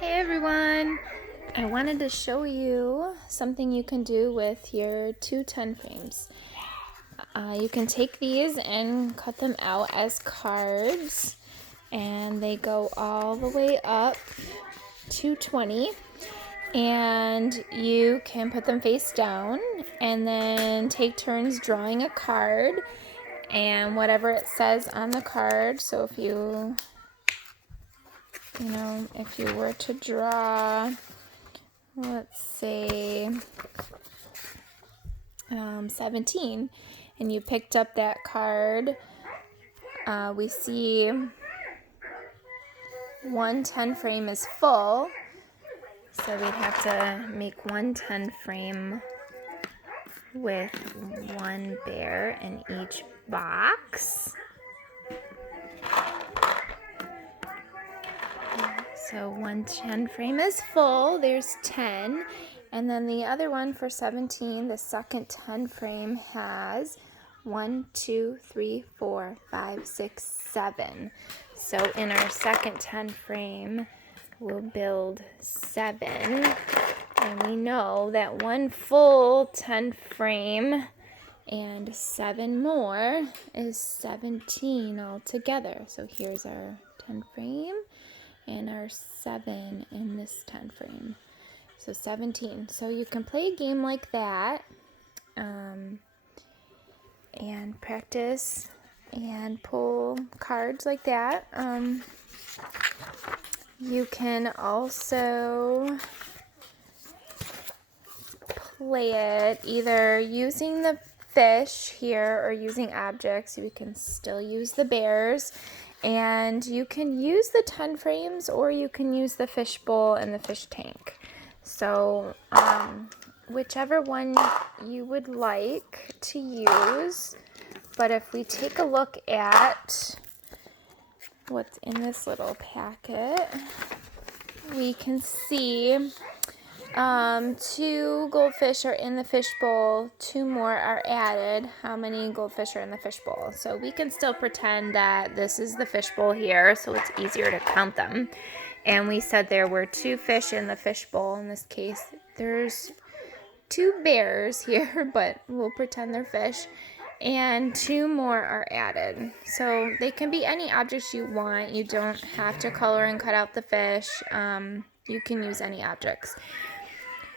Hey everyone! I wanted to show you something you can do with your two 10 frames. You can take these and cut them out as cards, and they go all the way up to 20. And you can put them face down and then take turns drawing a card and whatever it says on the card. So if you were to draw, let's say 17, and you picked up that card, we see one 10 frame is full, so we'd have to make one 10 frame with one bear in each box. So one 10 frame is full, there's 10. And then the other one for 17, the second 10 frame has 1, 2, 3, 4, 5, 6, 7. So in our second 10 frame, we'll build 7. And we know that one full 10 frame and 7 more is 17 altogether. So here's our 10 frame and our 7 in this 10 frame. So 17. So you can play a game like that and practice and pull cards like that. You can also play it either using the fish here or using objects. We can still use the bears. And you can use the 10 frames or you can use the fish bowl and the fish tank. So whichever one you would like to use. But if we take a look at what's in this little packet, we can see 2 goldfish are in the fish bowl, 2 more are added. How many goldfish are in the fish bowl? So we can still pretend that this is the fish bowl here, so it's easier to count them. And we said there were 2 fish in the fish bowl. In this case, there's 2 bears here, but we'll pretend they're fish. And 2 more are added. So they can be any objects you want. You don't have to color and cut out the fish. You can use any objects.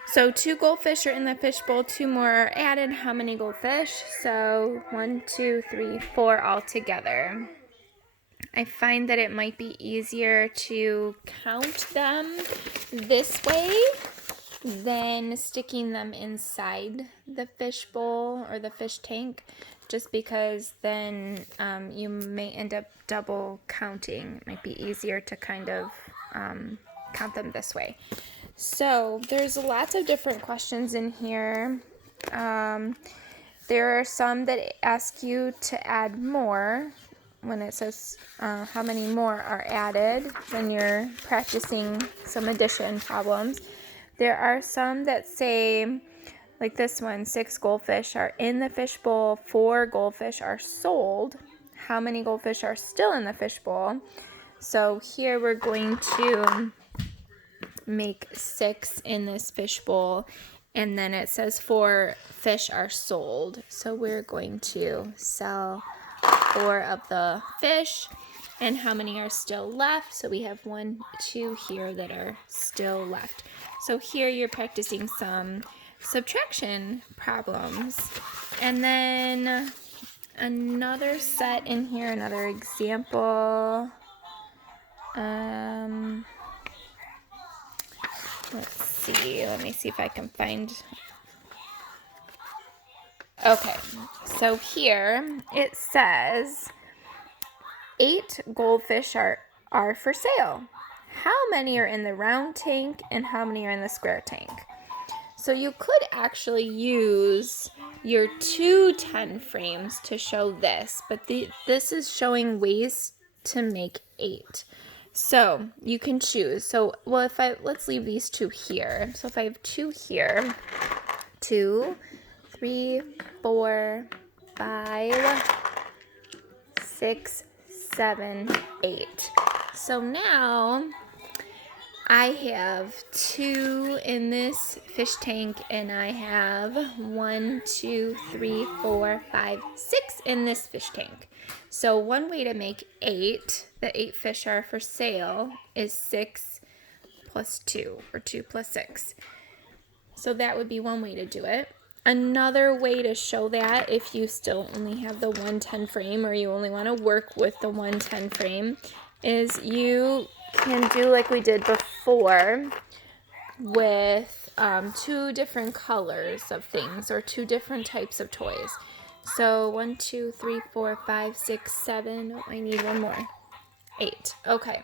So 2 goldfish are in the fish bowl, 2 more are added. How many goldfish? So 1, 2, 3, 4 altogether. I find that it might be easier to count them this way than sticking them inside the fish bowl or the fish tank, just because then you may end up double counting. It might be easier to kind of count them this way. So there's lots of different questions in here. There are some that ask you to add more when it says how many more are added when you're practicing some addition problems. There are some that say, like this one, 6 goldfish are in the fish bowl, 4 goldfish are sold. How many goldfish are still in the fish bowl? So here we're going to make 6 in this fish bowl, and then it says 4 fish are sold. So we're going to sell 4 of the fish. And how many are still left? So we have 1, 2 here that are still left. So here you're practicing some subtraction problems. And then another set in here, another example. Let's see. Let me see if I can find. Okay, so here it says 8 goldfish are for sale. How many are in the round tank and how many are in the square tank? So you could actually use your 2 10 frames to show this, but this is showing ways to make 8. So you can choose. So, well, let's leave these 2 here. So if I have 2 here, 2, 3, 4, 5, 6, 7, 8. So now I have 2 in this fish tank, and I have 1, 2, 3, 4, 5, 6 in this fish tank. So one way to make 8, the 8 fish are for sale, is 6 plus 2, or 2 plus 6. So that would be one way to do it. Another way to show that, if you still only have the 110 frame, or you only want to work with the 110 frame, is you can do like we did before with 2 different colors of things, or 2 different types of toys. So 1, 2, 3, 4, 5, 6, 7. Oh, I need one more. 8. Okay.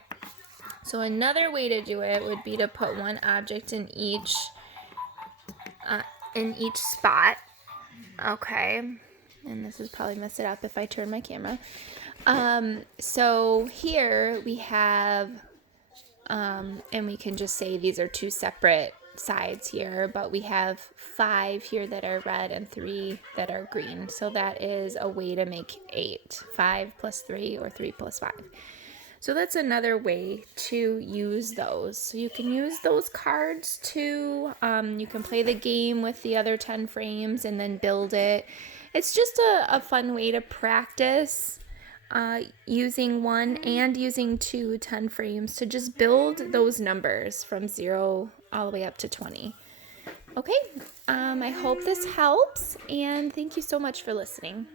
So another way to do it would be to put one object in each spot. Okay. And this is probably mess it up if I turn my camera. So here we have, and we can just say these are 2 separate sides here, but we have 5 here that are red and 3 that are green. So that is a way to make 8. 5 plus 3, or 3 plus 5. So that's another way to use those. So you can use those cards too. You can play the game with the other 10 frames and then build it. It's just a fun way to practice using 1 and using 2 10 frames to just build those numbers from 0 all the way up to 20. Okay, I hope this helps, and thank you so much for listening.